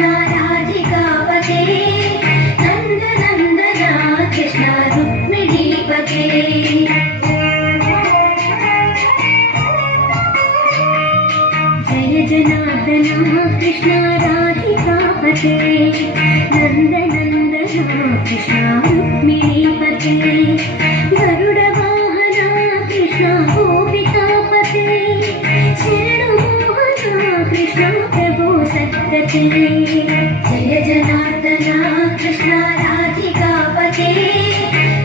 कृष्ण राधिकापते नंद नंदना कृष्ण रुक्मिणीपते जय जनार्दना कृष्ण राधिकापते नंद नंदना कृष्ण रुक्मिणीपते गरुड वाहना कृष्ण गोपिकापते शरण मोहना कृष्ण प्रभो सद्गते जय जनार्दना कृष्ण राधिकापते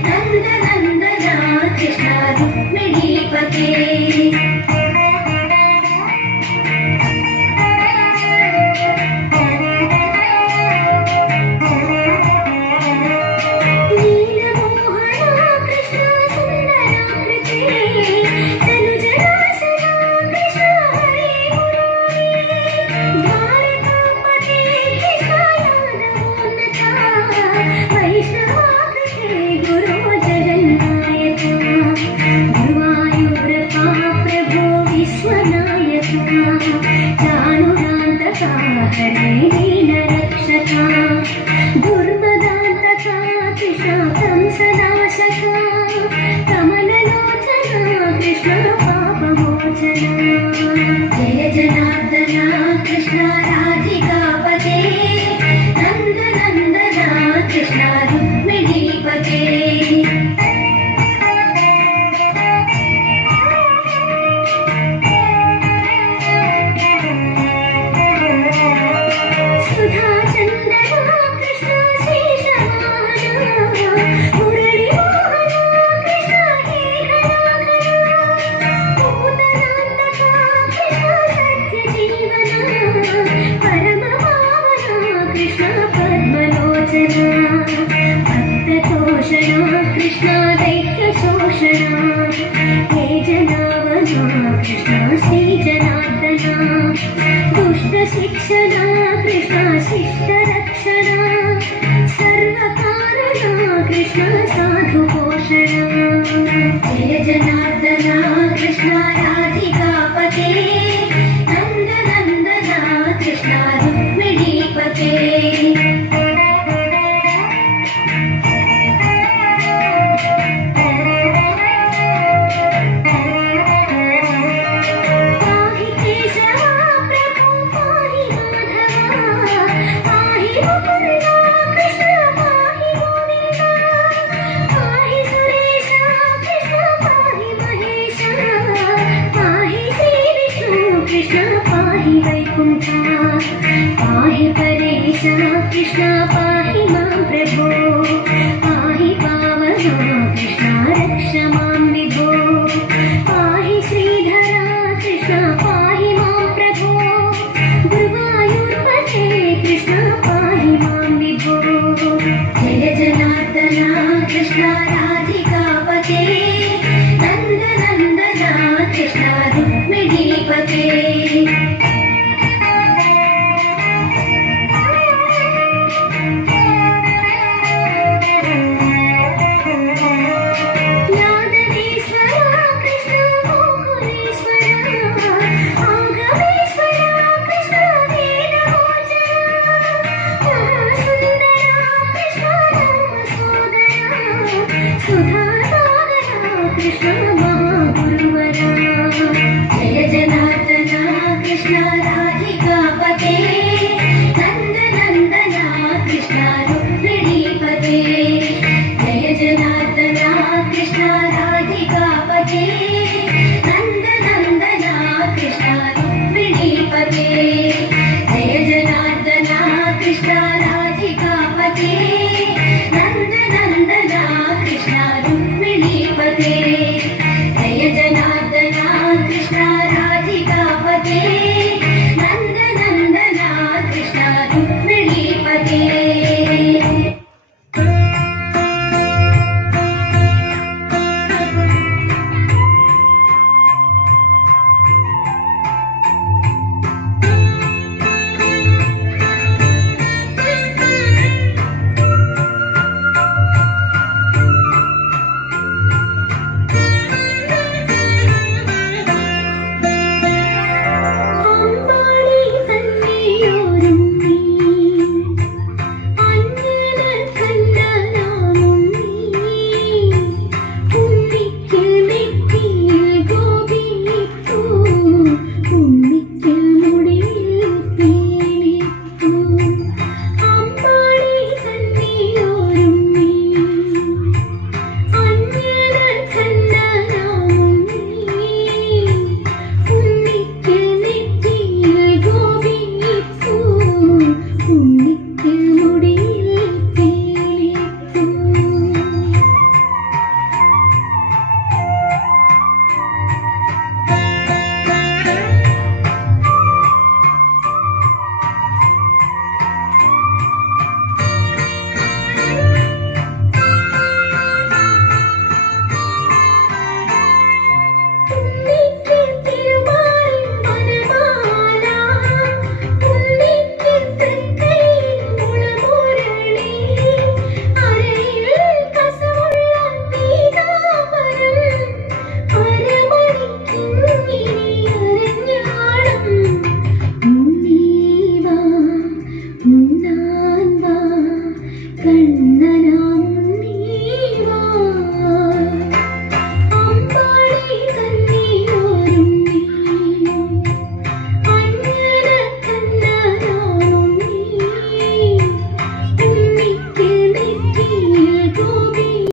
नंद नंदना कृष्ण रुक्मिणीपते हरे दीन रक्षका दुर्मदान्तका कृष्ण कंसनाशका कमललोचना कृष्ण पापमोचना जय जनार्दना कृष्ण राधिकापते नंद नंदना कृष्ण रुक्मिणीपते कृष्ण दैत्य शोषणा हे जनावना कृष्ण श्री जनार्दना दुष्ट शिक्षणा कृष्ण शिष्ट रक्षणा सर्वकारणा कृष्ण साधु पोषणा जय जनार्दना कृष्ण राधिकापते नंद नंदना कृष्ण रुक्मिणीपते कृष्ण पाहि परेश कृष्ण